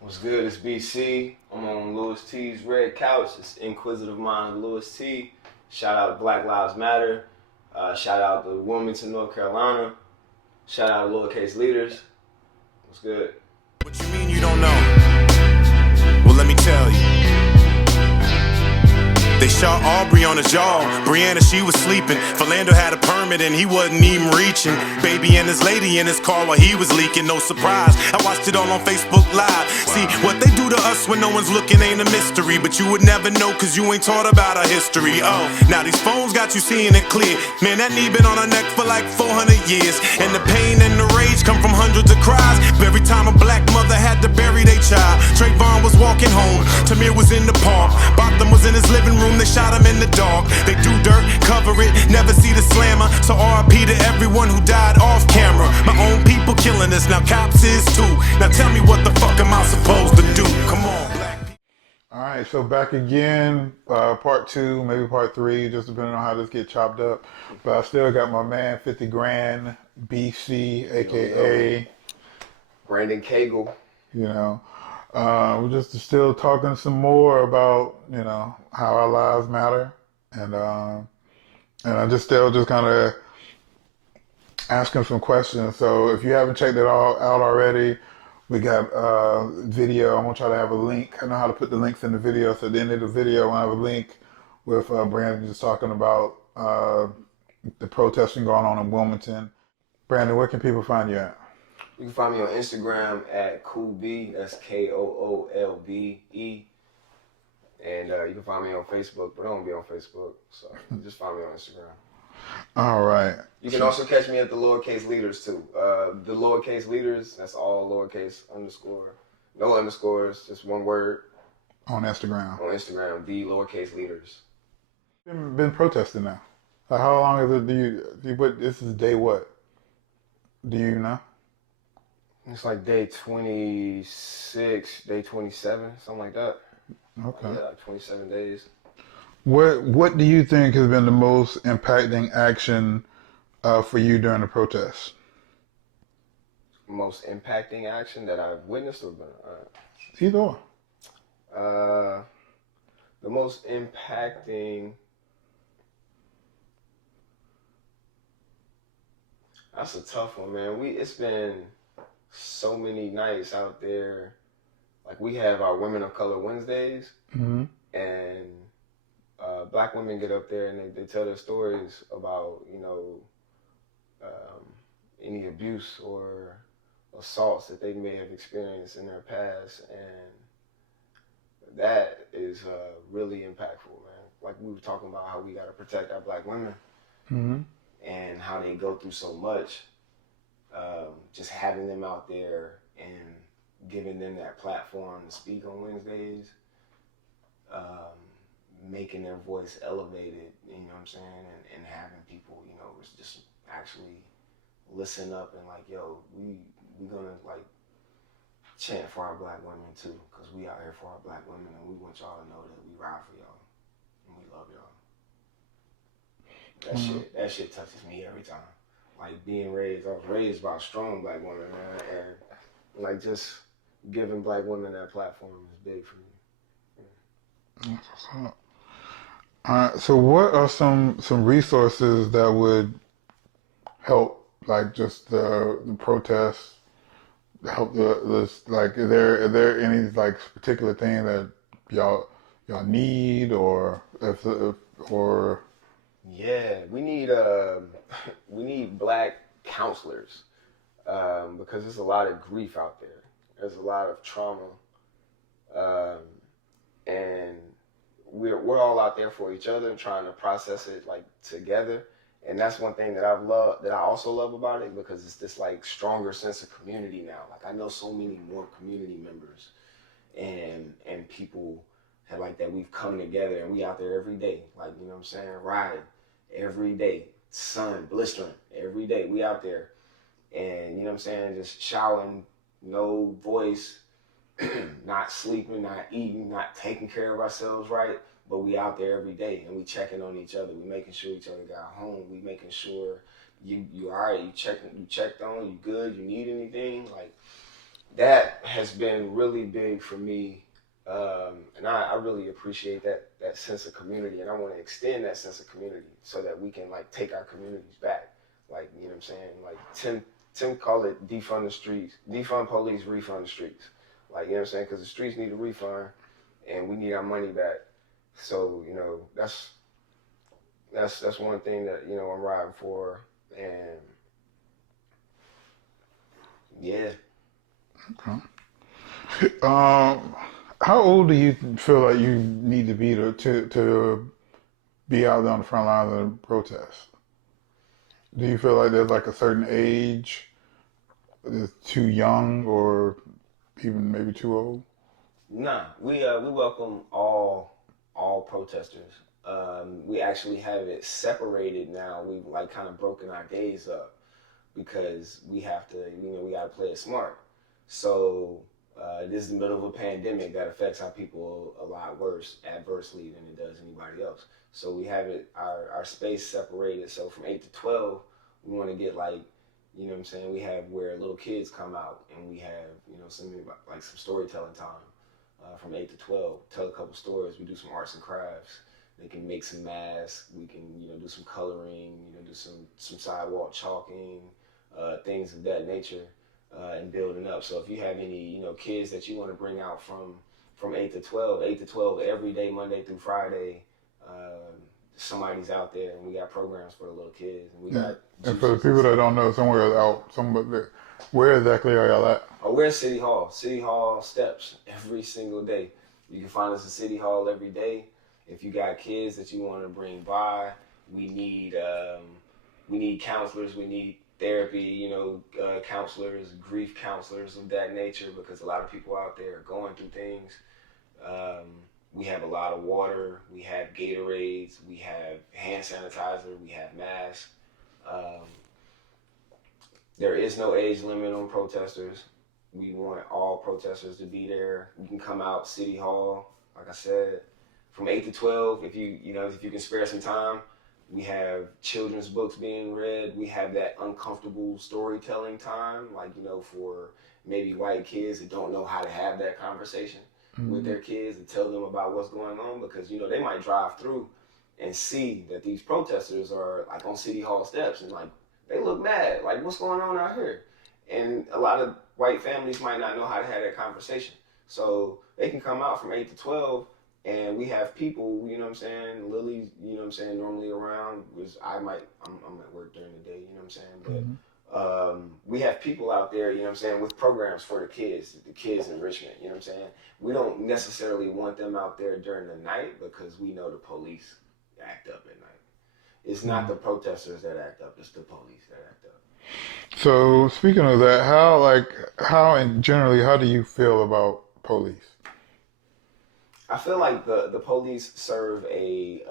What's good? It's BC. I'm on Louis T's Red Couch. It's Inquisitive Mind Louis T. Shout out to Black Lives Matter. Shout out to Wilmington, North Carolina. Shout out to Lowercase Leaders. What's good? What you mean you don't know? Well, let me tell you. They shot Aubrey on his jaw. Brianna, she was sleeping. Philando had a permit and he wasn't even reaching. Baby and his lady in his car while he was leaking. No surprise, I watched it all on Facebook Live. See, what they do to us when no one's looking ain't a mystery. But you would never know cause you ain't taught about our history. Oh, now these phones got you seeing it clear. Man, that knee been on her neck for like 400 years. And the pain and the rage come from hundreds of cries. Every time a black mother had to bury their child. Trayvon was walking home, Tamir was in the park, Botham was in his living room. They shot him in the dark. They do dirt, cover it, never see the slammer. So RIP to everyone who died off camera. My own people killing us, now cops is too. Now tell me what the fuck am I supposed to do? Come on, black people. All right, so back again, part two, maybe part three, just depending on how this get chopped up. But I still got my man 50 Grand, BC, aka Brandon Cagle. you know. We're just still talking some more about, how our lives matter. And I just still just kind of asking some questions. So if you haven't checked it all out already, we got video. I'm going to try to have a link. I know how to put the links in the video. So at the end of the video, I have a link with Brandon just talking about the protesting going on in Wilmington. Brandon, where can people find you at? You can find me on Instagram at KoolB. That's KoolBe. And you can find me on Facebook, but I don't be on Facebook. So just find me on Instagram. All right. You can also catch me at the Lowercase Leaders too. The Lowercase Leaders, that's all lowercase underscore. No underscores, just one word. On Instagram. On Instagram, the Lowercase Leaders. Been protesting now. Like how long is it? This is day what? Do you know? It's like day 26, day 27, something like that. Okay. Yeah, like 27 days. What do you think has been the most impacting action for you during the protests? Most impacting action that I've witnessed or been? Either or. The most impacting. That's a tough one, man. It's been so many nights out there. Like we have our Women of Color Wednesdays, Mm-hmm. and black women get up there and they tell their stories about any abuse or assaults that they may have experienced in their past, and that is really impactful, man. Like we were talking about how we got to protect our black women. Mm-hmm. And how they go through so much, just having them out there and giving them that platform to speak on Wednesdays, making their voice elevated, you know what I'm saying, and having people, just actually listen up and like, yo, we gonna like chant for our black women too, because we out here for our black women and we want y'all to know that we ride for y'all and we love y'all. That shit touches me every time. Like I was raised by a strong black woman, man, and like just giving black women that platform is big for me. So what are some resources that would help, like just the protests, help this, like are there any like particular thing that y'all need or or Yeah, we need black counselors because there's a lot of grief out there. There's a lot of trauma, and we're all out there for each other and trying to process it like together. And that's one thing that I also love about it, because it's this like stronger sense of community now. Like I know so many more community members and people that we've come together and we out there every day, like, you know what I'm saying, riding every day, sun blistering every day, we out there, and you know what I'm saying, just shouting, no voice, not sleeping, not eating, not taking care of ourselves right, but we out there every day and we checking on each other, we making sure each other got home, we making sure you all right, you checked on, you good, you need anything, like that has been really big for me, and I really appreciate that sense of community, and I want to extend that sense of community so that we can like take our communities back. Like you know what I'm saying? Like Tim called it defund the streets, defund police, refund the streets. Like you know what I'm saying? Because the streets need a refund, and we need our money back. So you know that's one thing that you know I'm riding for, and yeah. Um, how old do you feel like you need to be to be out there on the front lines of the protest? Do you feel like there's like a certain age that's too young or even maybe too old? Nah, we welcome all protesters. We actually have it separated now. We've like kind of broken our days up because we have to, you know, we got to play it smart. So this is the middle of a pandemic that affects our people a lot worse adversely than it does anybody else. So we have it our space separated. So from 8 to 12, we want to get like, you know what I'm saying. We have where little kids come out and we have you know some like some storytelling time from 8 to 12. Tell a couple stories. We do some arts and crafts. They can make some masks. We can you know do some coloring. You know do some sidewalk chalking, things of that nature, and building up. So if you have any you know kids that you want to bring out from 8 to 12, 8 to 12 every day, Monday through Friday. Somebody's out there, and we got programs for the little kids, and we Yeah. got. And for the people that don't know, somewhere out, where exactly are y'all at? Oh, we're at City Hall. City Hall steps every single day. You can find us at City Hall every day. If you got kids that you want to bring by, we need counselors. We need therapy. You know, counselors, grief counselors of that nature, because a lot of people out there are going through things. Um, we have a lot of water. We have Gatorades. We have hand sanitizer. We have masks. Um, there is no age limit on protesters. We want all protesters to be there. You can come out City Hall, like I said, from 8 to 12. If you can spare some time, we have children's books being read. We have that uncomfortable storytelling time, like for maybe white kids that don't know how to have that conversation with their kids and tell them about what's going on, because they might drive through and see that these protesters are like on City Hall steps and like they look mad, like what's going on out here, and a lot of white families might not know how to have that conversation. So they can come out from 8 to 12, and we have people, you know what I'm saying, Lily's, you know what I'm saying, normally around, which I'm at work during the day, you know what I'm saying, but we have people out there, you know what I'm saying, with programs for the kids enrichment, you know what I'm saying. We don't necessarily want them out there during the night because we know the police act up at night. It's not the protesters that act up, it's the police that act up. So speaking of that, how do you feel about police? I feel like the police serve a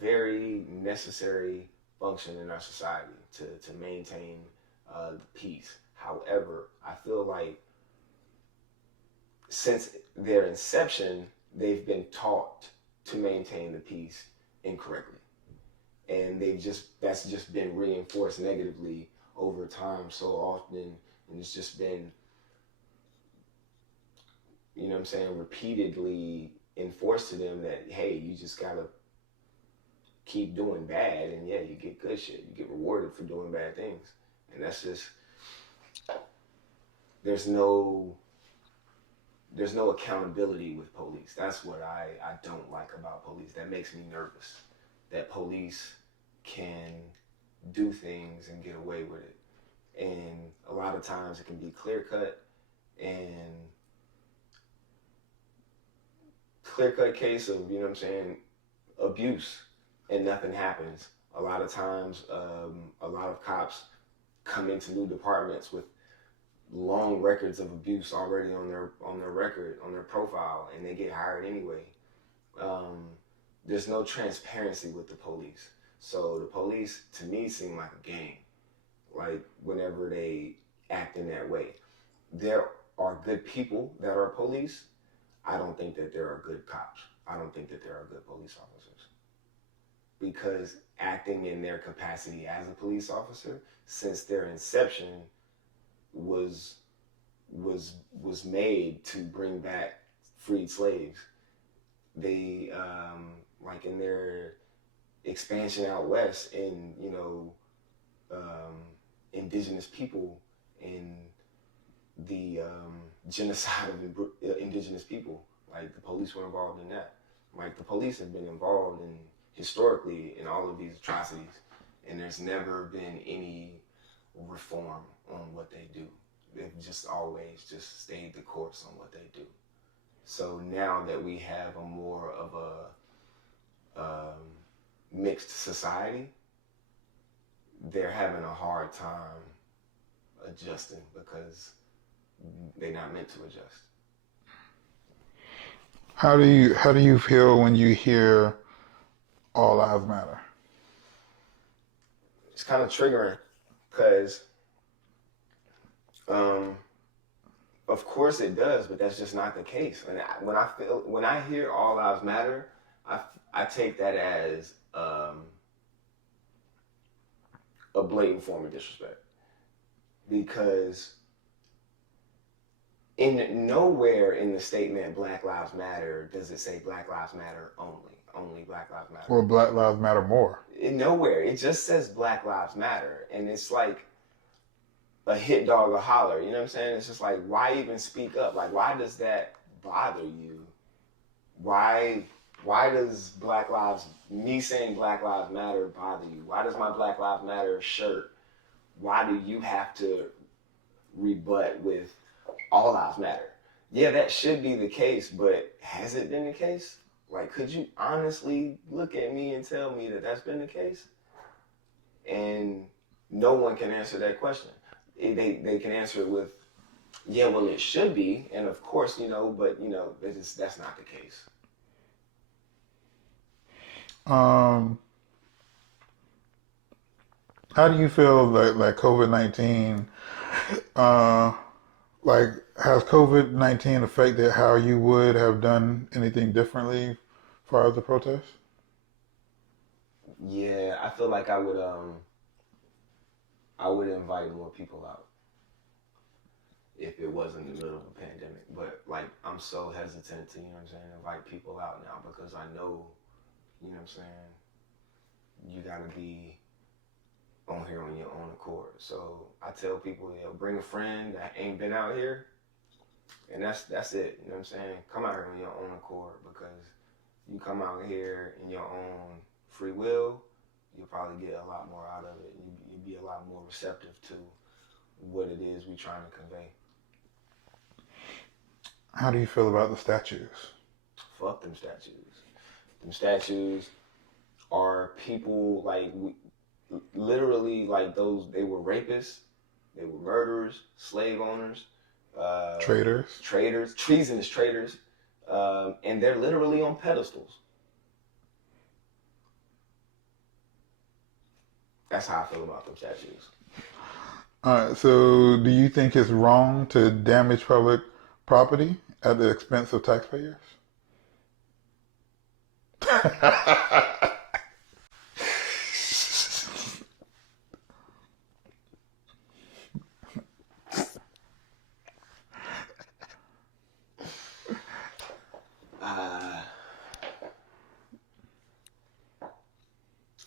very necessary function in our society to maintain the peace. However, I feel like since their inception, they've been taught to maintain the peace incorrectly, and that's just been reinforced negatively over time so often, and it's just been repeatedly enforced to them that, hey, you just gotta keep doing bad, and yeah, you get good shit. You get rewarded for doing bad things, and that's just there's no accountability with police. That's what I don't like about police. That makes me nervous. That police can do things and get away with it, and a lot of times it can be clear cut case of abuse, and nothing happens. A lot of times a lot of cops come into new departments with long records of abuse already on their record, on their profile, and they get hired anyway. There's no transparency with the police, so the police to me seem like a game, like whenever they act in that way. There are good people that are police. I don't think that there are good cops. I don't think that there are good police officers, because acting in their capacity as a police officer since their inception was was made to bring back freed slaves. They like in their expansion out west, and indigenous people and the genocide of indigenous people. Like the police were involved in that. Like the police have been involved in historically in all of these atrocities, and there's never been any reform on what they do. They've just always just stayed the course on what they do. So now that we have a more of a mixed society, they're having a hard time adjusting because they're not meant to adjust. How do you feel when you hear All Lives Matter? It's kind of triggering because, of course it does, but that's just not the case. And when I hear All Lives Matter, I take that as a blatant form of disrespect, because in nowhere in the statement Black Lives Matter does it say Black Lives Matter only Black Lives Matter. Or Black Lives Matter more? Nowhere. It just says Black Lives Matter, and it's like a hit dog a holler. You know what I'm saying? It's just like, why even speak up? Like, why does that bother you? Why does me saying Black Lives Matter bother you? Why does my Black Lives Matter shirt, why do you have to rebut with All Lives Matter? Yeah, that should be the case, but has it been the case? Like, could you honestly look at me and tell me that that's been the case? And no one can answer that question. They can answer it with, yeah, well, it should be, and of course, but that's not the case. How do you feel like COVID-19, like has COVID-19 affected how you would have done anything differently as far as the protest? Yeah, I feel like I would invite more people out if it wasn't in the middle of a pandemic. But like, I'm so hesitant to, invite people out now, because I know, you gotta be on here on your own accord. So I tell people, bring a friend that ain't been out here, and that's it. You know what I'm saying? Come out here on your own accord, because you come out here in your own free will, you'll probably get a lot more out of it. You'll be a lot more receptive to what it is we're trying to convey. How do you feel about the statues? Fuck them statues. Them statues are people, like, literally, like, they were rapists, they were murderers, slave owners, Traitors, treasonous traitors, and they're literally on pedestals. That's how I feel about them statues. All right, so do you think it's wrong to damage public property at the expense of taxpayers?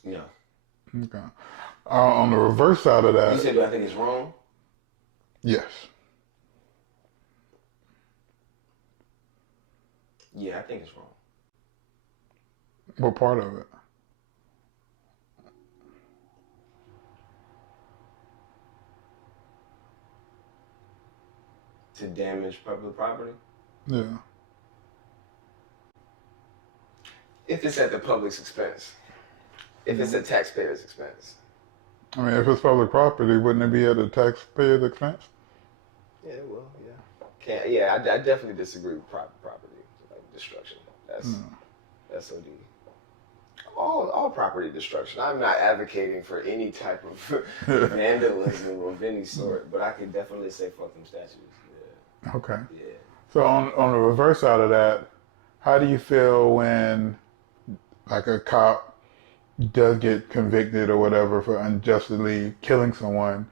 Yeah. Okay. On the reverse side of that, You said, do I think it's wrong? yes. Yeah, I think it's wrong. What part of it? To damage public property? Yeah. If it's at the public's expense. If it's at taxpayers' expense. I mean, if it's public property, wouldn't it be at the taxpayer's expense? Yeah, well, yeah. I definitely disagree with private property, like destruction. That's OD. All property destruction. I'm not advocating for any type of vandalism of any sort, but I could definitely say fuck them statues. Yeah. Okay. Yeah. So on the reverse side of that, how do you feel when, like, a cop does get convicted or whatever for unjustly killing someone,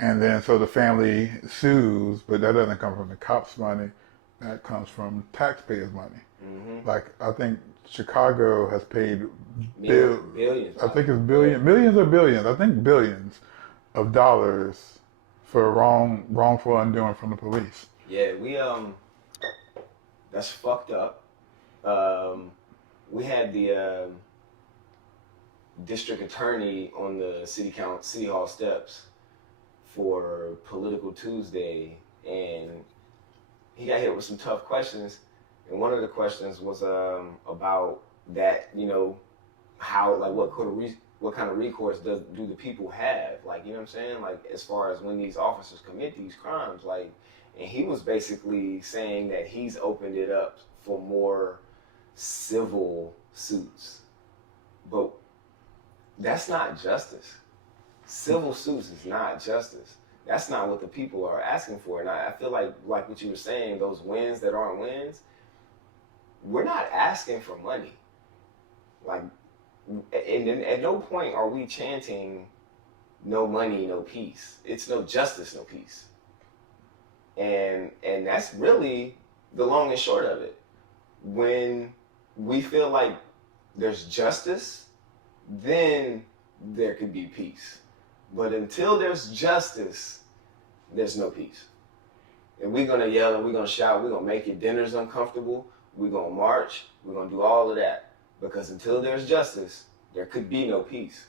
And then so the family sues, but that doesn't come from the cops' money. That comes from taxpayers' money. Mm-hmm. Like I think Chicago has paid Billions. I think it's millions or billions. I think billions of dollars for wrongful undoing from the police. Yeah, that's fucked up. We had the district attorney on the city hall steps for Political Tuesday, and he got hit with some tough questions. And one of the questions was about that, how, like, what kind of recourse do the people have, like, you know what I'm saying, like, as far as when these officers commit these crimes, like, and he was basically saying that he's opened it up for more civil suits, but that's not justice. Civil suits is not justice. That's not what the people are asking for. And I feel like what you were saying, those wins that aren't wins, we're not asking for money. Like, and at no point are we chanting no money, no peace. It's no justice, no peace. And that's really the long and short of it. When we feel like there's justice, then there could be peace. But until there's justice, there's no peace. And we're gonna yell and we're gonna shout, we're gonna make your dinners uncomfortable, we're gonna march, we're gonna do all of that. Because until there's justice, there could be no peace.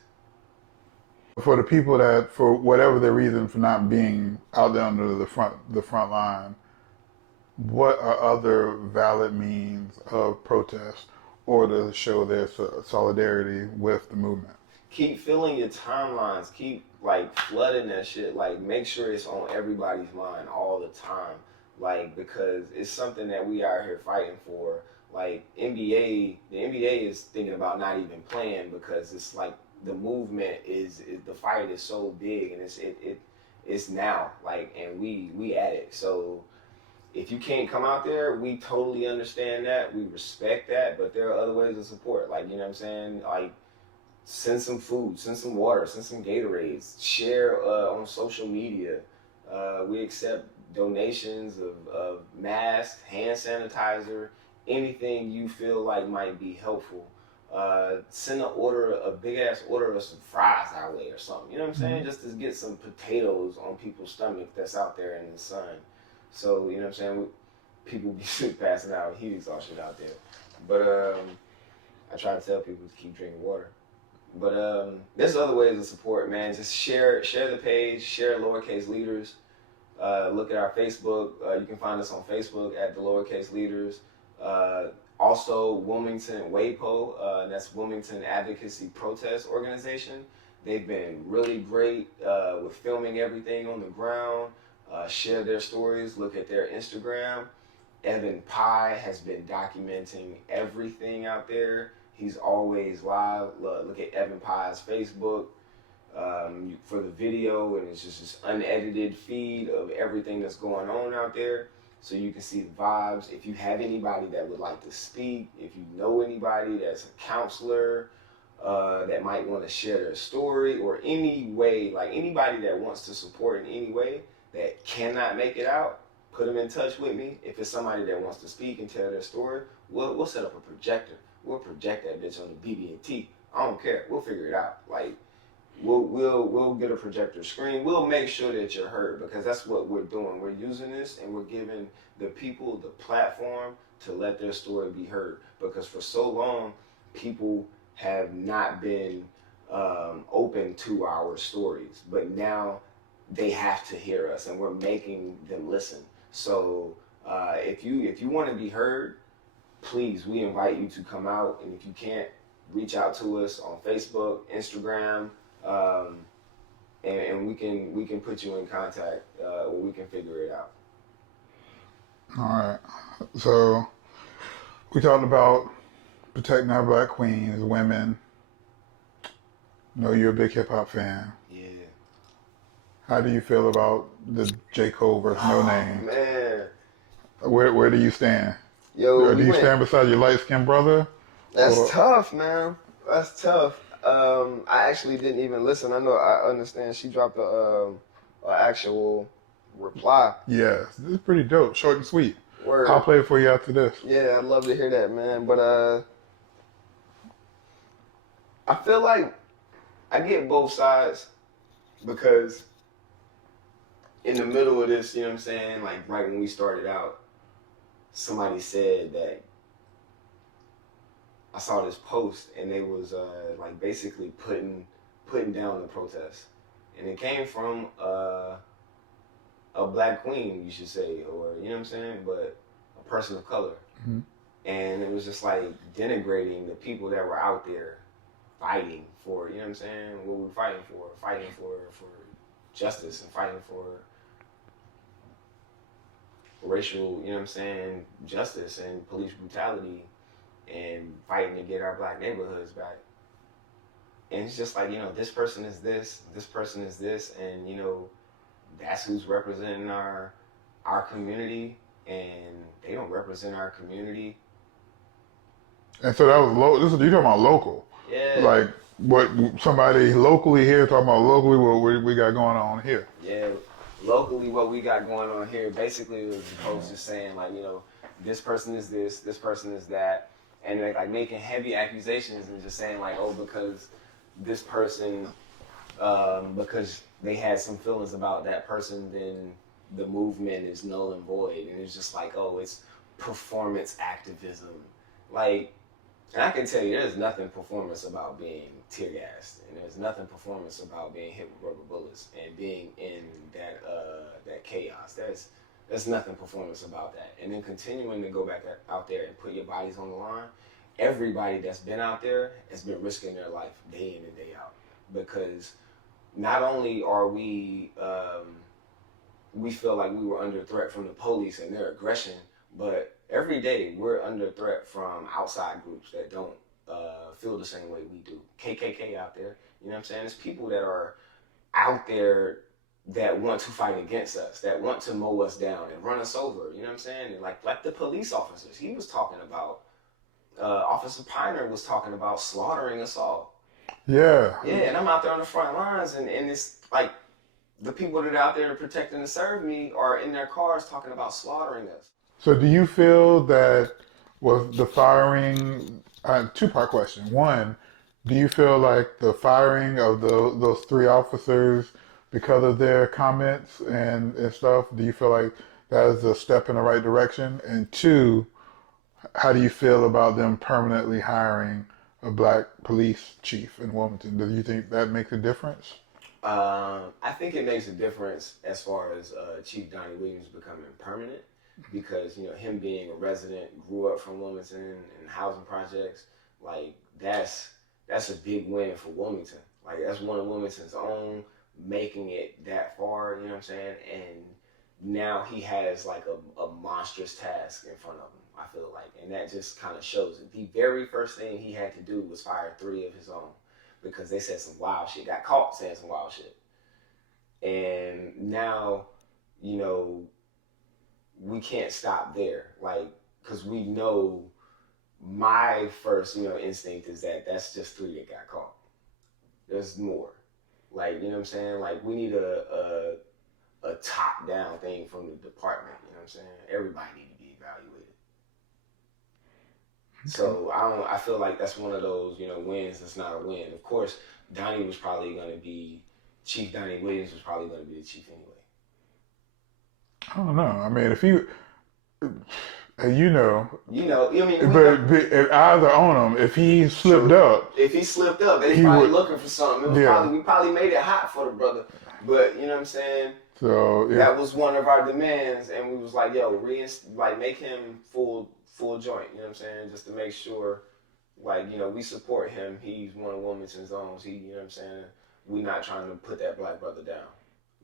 For the people that, for whatever their reason for not being out there under the front line, what are other valid means of protest or to show their solidarity with the movement? Keep filling your timelines. Keep like flooding that shit. Like, make sure it's on everybody's mind all the time. Like, because it's something that we are here fighting for. Like, the NBA is thinking about not even playing because it's like the movement is the fight is so big and it's now. Like, and we at it. So if you can't come out there, we totally understand that. We respect that. But there are other ways of support. Like, you know what I'm saying? Like, send some food, send some water, send some Gatorades, share on social media. We accept donations of masks, hand sanitizer, anything you feel like might be helpful. Send a big ass order of some fries our way or something. You know what I'm saying? Just to get some potatoes on people's stomach that's out there in the sun. So, you know what I'm saying? People be passing out heat exhaustion out there. But I try to tell people to keep drinking water. But there's other ways of support, man. Just share the page, share Lowercase Leaders. Look at our Facebook. You can find us on Facebook at the Lowercase Leaders. Also, Wilmington WAPO, that's Wilmington Advocacy Protest Organization. They've been really great with filming everything on the ground. Share their stories. Look at their Instagram. Evan Pye has been documenting everything out there. He's always live. Look at Evan Pye's Facebook for the video, and it's just this unedited feed of everything that's going on out there, so you can see the vibes. If you have anybody that would like to speak, if you know anybody that's a counselor that might want to share their story, or any way, like anybody that wants to support in any way that cannot make it out, put them in touch with me. If it's somebody that wants to speak and tell their story, we'll set up a projector. We'll project that bitch on the BB&T. I don't care. We'll figure it out. Like, we'll get a projector screen. We'll make sure that you're heard, because that's what we're doing. We're using this and we're giving the people the platform to let their story be heard. Because for so long, people have not been open to our stories, but now they have to hear us, and we're making them listen. So if you want to be heard, please, we invite you to come out. And if you can't, reach out to us on Facebook, Instagram, and we can put you in contact. We can figure it out. All right. So we talked about protecting our Black queens, women. I know you're a big hip hop fan. Yeah. How do you feel about the J. Cole versus No Name? Man. Where do you stand? Yo, or do you stand beside your light-skinned brother? That's tough, man. That's tough. I actually didn't even listen. I understand she dropped a an actual reply. Yes, this is pretty dope. Short and sweet. I'll Word. play it for you after this. Yeah, I'd love to hear that, man. But I feel like I get both sides because in the middle of this, you know what I'm saying? Like right when we started out, somebody said that I saw this post and they was like basically putting down the protest, and it came from a black queen, you should say, or you know what I'm saying, but a person of color, Mhm. and it was just like denigrating the people that were out there fighting for, you know what I'm saying, what we were fighting for justice and fighting for racial, you know what I'm saying, justice and police brutality and fighting to get our black neighborhoods back. And it's just like, you know, this person is this person is this, and you know, that's who's representing our community, and they don't represent our community. And so that was this is, you're talking about local. Yeah. Like what somebody locally here talking about locally what we got going on here. Yeah. Locally, what we got going on here, basically, was the post just saying like, you know, this person is this person is that, and like making heavy accusations and just saying like, oh, because this person, because they had some feelings about that person, then the movement is null and void, and it's just like, oh, it's performance activism, like. And I can tell you, there's nothing performance about being tear gassed, and there's nothing performance about being hit with rubber bullets and being in that chaos. There's nothing performance about that. And then continuing to go back out there and put your bodies on the line. Everybody that's been out there has been risking their life day in and day out, because not only are we feel like we were under threat from the police and their aggression, but every day we're under threat from outside groups that don't feel the same way we do. KKK out there, you know what I'm saying? There's people that are out there that want to fight against us, that want to mow us down and run us over, you know what I'm saying? And like the police officers, he was talking about, Officer Piner was talking about slaughtering us all. Yeah. Yeah, and I'm out there on the front lines, and it's like the people that are out there protecting and serve me are in their cars talking about slaughtering us. So do you feel that was the firing, two-part question. One, do you feel like the firing of those three officers, because of their comments and stuff, do you feel like that is a step in the right direction? And two, how do you feel about them permanently hiring a black police chief in Wilmington? Do you think that makes a difference? I think it makes a difference as far as Chief Donnie Williams becoming permanent, because you know, him being a resident, grew up from Wilmington and housing projects, like that's a big win for Wilmington. Like that's one of Wilmington's own, making it that far, you know what I'm saying? And now he has like a monstrous task in front of him, I feel like. And that just kind of shows it. The very first thing he had to do was fire 3 of his own, because they said some wild shit, got caught saying some wild shit. And now, you know, we can't stop there, like, because we know my first, you know, instinct is that that's just 3 that got caught. There's more. Like, you know what I'm saying? Like, we need a top-down thing from the department, you know what I'm saying? Everybody need to be evaluated. Okay. So I feel like that's one of those, you know, wins that's not a win. Of course, Donnie was probably going to be, Chief Donnie Williams was probably going to be the chief anyway. I don't know. I mean, if he, I mean, but if eyes are on him, if he slipped up, they probably looking for something. We probably made it hot for the brother, but you know what I'm saying. So that was one of our demands, and we was like, yo, make him full joint. You know what I'm saying, just to make sure, like, you know, we support him. He's one of Wilmington's own. You know what I'm saying. We not trying to put that black brother down.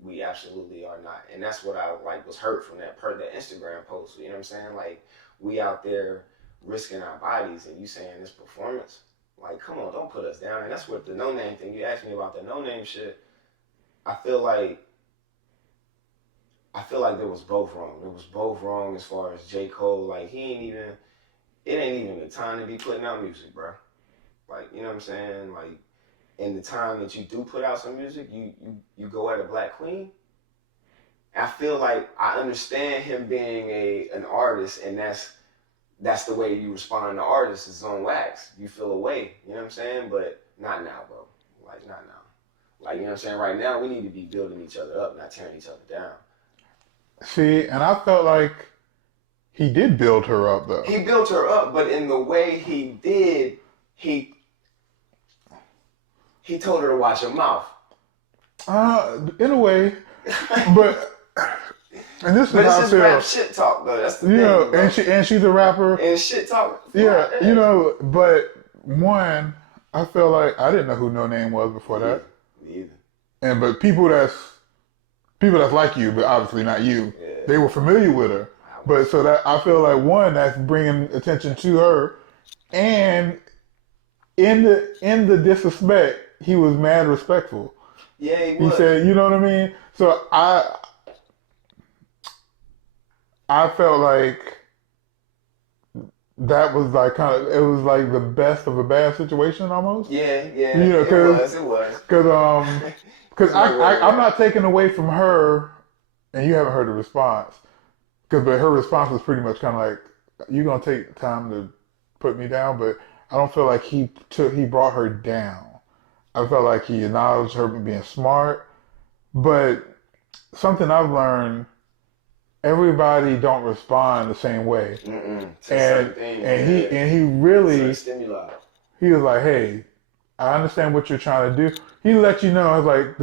We absolutely are not. And that's what I was hurt from that Instagram post. You know what I'm saying? Like, we out there risking our bodies, and you saying this performance? Like, come on, don't put us down. And that's what the no name thing. You asked me about the no name shit. I feel like there was both wrong. It was both wrong as far as J. Cole. Like, it ain't even the time to be putting out music, bro. Like, you know what I'm saying? Like, in the time that you do put out some music, you go at a black queen, I feel like I understand him being an artist, and that's the way you respond to artists is on wax. You feel a way, you know what I'm saying? But not now, bro. Like, not now. Like, you know what I'm saying? Right now, we need to be building each other up, not tearing each other down. See, and I felt like he did build her up, though. He built her up, but in the way he did, he told her to watch her mouth. In a way, but and this is But how it's I just rap feel. shit talk, though. That's the You thing. know, Bro. and she's a rapper. And shit talk. Yeah, you know, but one, I feel like I didn't know who No Name was before that. Me either. And but people that's like you, but obviously not you, they were familiar with her. But so that I feel like one, that's bringing attention to her, and in the disrespect, he was mad respectful. Yeah, he was. He said, you know what I mean? So I felt like that was like it was like the best of a bad situation almost. Yeah, You know, it was. Because I'm not taking away from her, and you haven't heard the response. But her response was pretty much kind of like, "You're gonna take time to put me down," but I don't feel like he brought her down. I felt like he acknowledged her being smart, but something I've learned: everybody don't respond the same way. And he really he was like, "Hey, I understand what you're trying to do." He let you know, I was like,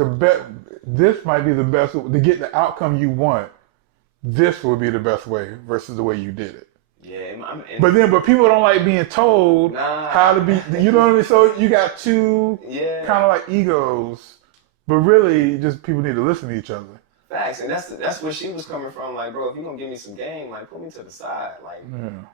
this might be the best to get the outcome you want. This would be the best way versus the way you did it. Yeah, but people don't like being told how to be. You know what I mean? So you got two kind of like egos, but really, just people need to listen to each other. Facts, and that's where she was coming from. Like, bro, if you're gonna give me some game, like, put me to the side, like. Yeah.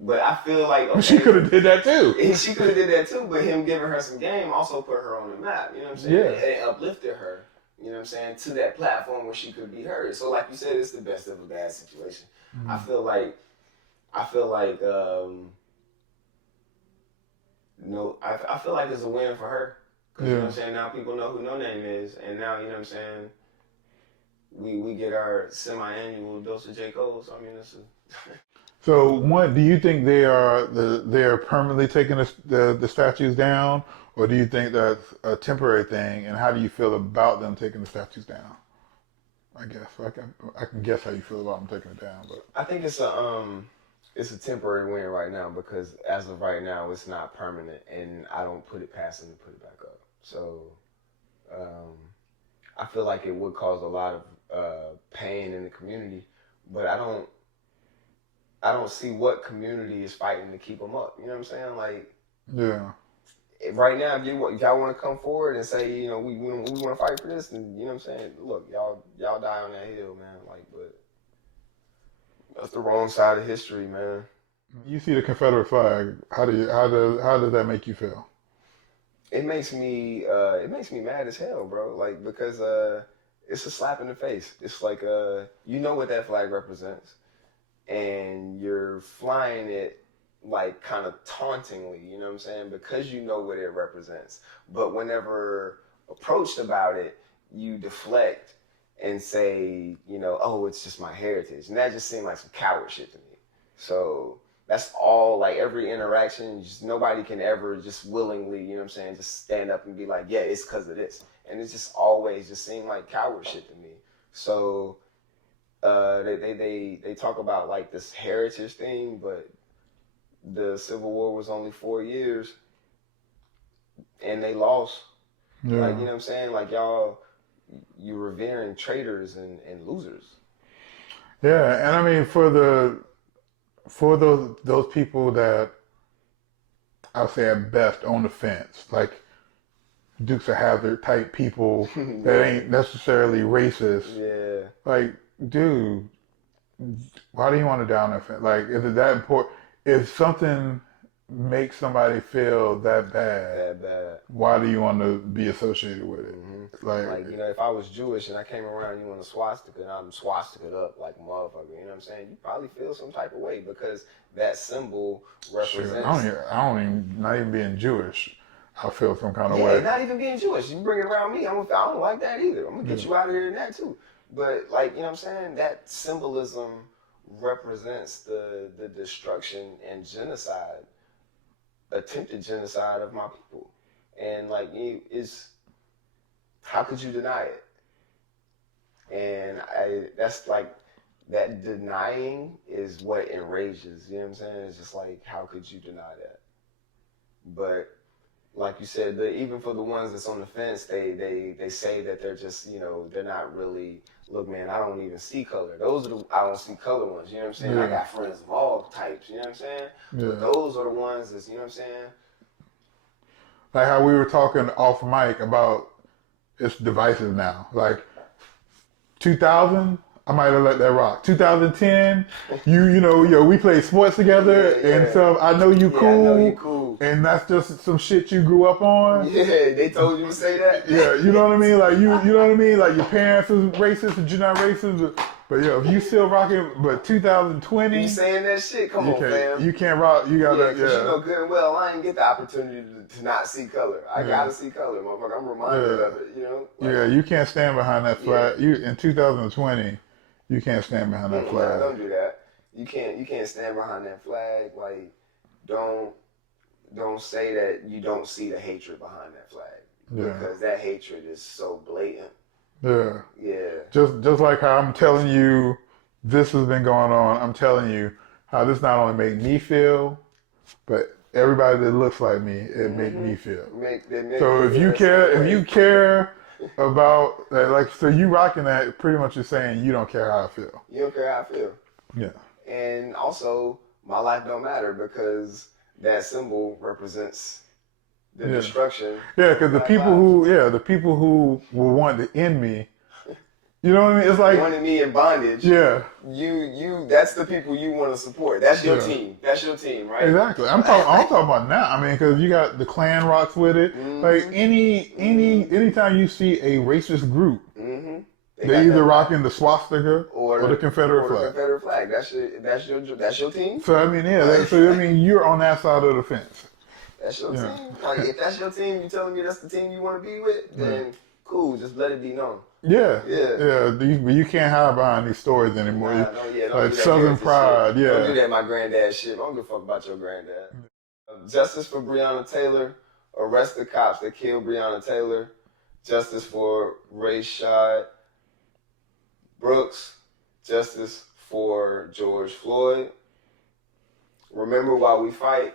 But I feel like okay, she could have did that too. She could have did that too, but him giving her some game also put her on the map. You know what I'm saying? Yeah. It uplifted her. You know what I'm saying? To that platform where she could be heard. So, like you said, it's the best of a bad situation. Mm-hmm. I feel like I feel like it's a win for her. Cause you know what I'm saying? Now people know who No Name is, and now you know what I'm saying. We get our semi-annual dose of J. Cole. So I mean, it's So, one, do you think they are permanently taking the statues down, or do you think that's a temporary thing? And how do you feel about them taking the statues down? I guess I can guess how you feel about them taking it down, but I think it's a temporary win right now because as of right now, it's not permanent, and I don't put it past them to put it back up. So, I feel like it would cause a lot of pain in the community, but I don't see what community is fighting to keep them up. You know what I'm saying? Like, yeah. Right now, if y'all want to come forward and say, you know, we want to fight for this, then you know what I'm saying. Look, y'all die on that hill, man. Like, but that's the wrong side of history, man. You see the Confederate flag. How does that make you feel? It makes me mad as hell, bro. Like, because it's a slap in the face. It's like you know what that flag represents, and you're flying it like kind of tauntingly, you know what I'm saying? Because you know what it represents. But whenever approached about it, you deflect and say, you know, oh, it's just my heritage. And that just seemed like some coward shit to me. So that's all, like every interaction, just nobody can ever just willingly, you know what I'm saying, just stand up and be like, yeah, it's because of this. And it's just always just seemed like coward shit to me. So they talk about like this heritage thing, but the Civil War was only 4 years, and they lost. Yeah. Like, you know what I'm saying? Like, you revering traitors and losers. Yeah, and I mean, for those people that I'll say at best on the fence, like Dukes of Hazzard type people that ain't necessarily racist. Yeah. Like, dude, why do you want to down that fence? Like, is it that important? If something makes somebody feel that bad, why do you want to be associated with it? Mm-hmm. Like, you know, if I was Jewish and I came around and you want a swastika and I'm swastika up like a motherfucker, you know what I'm saying? You probably feel some type of way because that symbol represents... Sure. Not even being Jewish, I feel some kind of way. Not even being Jewish. You bring it around me, I don't like that either. I'm going to get you out of here in that too. But like, you know what I'm saying? That symbolism represents the destruction and genocide, attempted genocide of my people. And like, it's, how could you deny it? And that's like, that denying is what enrages, you know what I'm saying? It's just like, how could you deny that? But like you said, even for the ones that's on the fence, they say that they're just, you know, they're not really, look, man, I don't even see color. Those are the I don't see color ones, you know what I'm saying? Yeah. I got friends of all types, you know what I'm saying? Yeah. But those are the ones that's, you know what I'm saying? Like how we were talking off mic about it's divisive now. Like 2000, I might have let that rock. 2010, you know, we played sports together, and so I know you cool. I know you cool. And that's just some shit you grew up on. Yeah, they told you to say that. Yeah, you know what I mean? Like you know what I mean? Like your parents is racist and you're not racist. But yeah, if you still rocking, but 2020, you saying that shit? Come on, fam. You can't rock. You gotta. Because you know good and well, I ain't get the opportunity to not see color. I gotta see color, motherfucker. I'm reminded of it. You know. Like, yeah, you can't stand behind that flag. You in 2020, you can't stand behind that flag. Don't do that. You can't stand behind that flag. Like, don't say that you don't see the hatred behind that flag, because that hatred is so blatant. Yeah. Yeah. Just like how I'm telling you this has been going on, I'm telling you how this not only make me feel, but everybody that looks like me, it make me feel. So if you care about like, so you rocking that, pretty much you're saying you don't care how I feel. You don't care how I feel. Yeah. And also, my life don't matter, because that symbol represents the destruction. Yeah, because the people who will want to end me, you know what I mean? It's like wanting me in bondage. Yeah. You that's the people you want to support. That's your team. That's your team, right? Exactly. I'm talking about now. I mean, because you got the Klan rocks with it. Like anytime you see a racist group, they either rocking the swastika or the Confederate flag. The Confederate flag. That's your team. So I mean, so I mean, you're on that side of the fence. That's your team. Like, if that's your team, you telling me that's the team you want to be with, then cool. Just let it be known. Yeah. But you can't hide behind these stories anymore. Don't like Southern pride. Shit. Yeah. Don't do that, my granddad shit. I don't give a fuck about your granddad. Justice for Breonna Taylor. Arrest the cops that killed Breonna Taylor. Justice for Rayshard Brooks. Justice for George Floyd. Remember, while we fight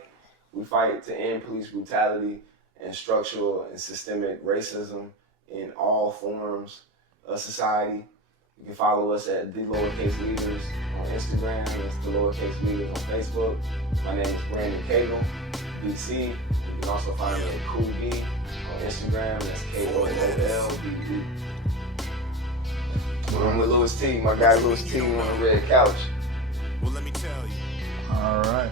to end police brutality and structural and systemic racism in all forms of society. You can follow us at The Lowercase Leaders on Instagram. It's The Lowercase Leaders on Facebook. My name is Breonnataylor, BC. You can also find me at Cool B on Instagram. That's KOOLBB. I'm with Louis T, my guy Louis T on the red couch. Well, let me tell you. All right.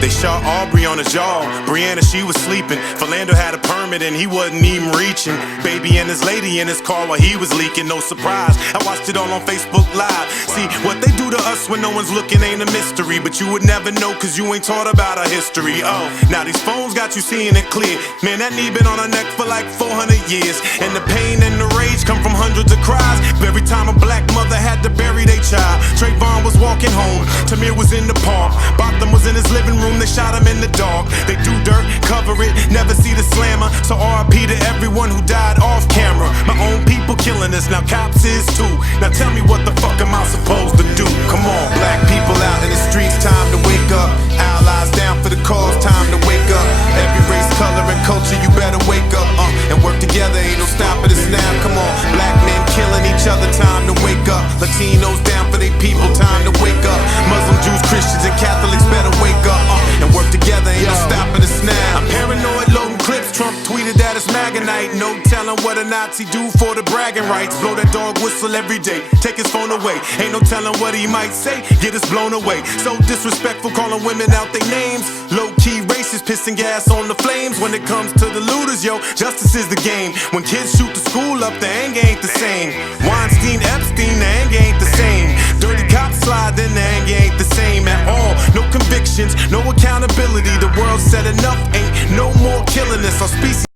They shot Aubrey on the jaw. Breonna, she was sleeping. Philando had a permit and he wasn't even reaching. Baby and his lady in his car while he was leaking. No surprise, I watched it all on Facebook Live. See, what they do to us when no one's looking ain't a mystery, but you would never know cause you ain't taught about our history. Oh, now these phones got you seeing it clear. Man, that knee been on her neck for like 400 years. And the pain and the rage come from hundreds of cries. Every time a black mother had to bury their child. Trayvon was walking home, Tamir was in the park, Botham was in his living room. They shot him in the dark. They do dirt, cover it, never see the slammer. So RIP to everyone who died off camera. My own people killing us, now cops is too. Now tell me what the fuck am I supposed to do? Come on, black people out in the streets, time to wake up. Allies down for the cause, time to wake up. Every race, color, and culture, you better wake up and work together, ain't no stopping us now. Come on, black men killing each other, time to wake up. Latinos down for their people, time to wake up. Muslim, Jews, Christians, and Catholics better wake up and work together, ain't no stopping us now. I'm paranoid, loading clips. Trump tweeted that it's MAGA night. No telling what a Nazi do for the bragging rights. Blow that dog whistle every day, take his phone away. Ain't no telling what he might say, get us blown away. So disrespectful, calling women out their names. Low-key racist, pissing gas on the flames. When it comes to the looters, yo, justice is the game. When kids shoot the school up, the anger ain't the same. Weinstein, Epstein, the anger ain't the same. Dirty cops slide, then the anger ain't the same at all. No convictions, no accountability. The world said enough, ain't no more killing us. Our species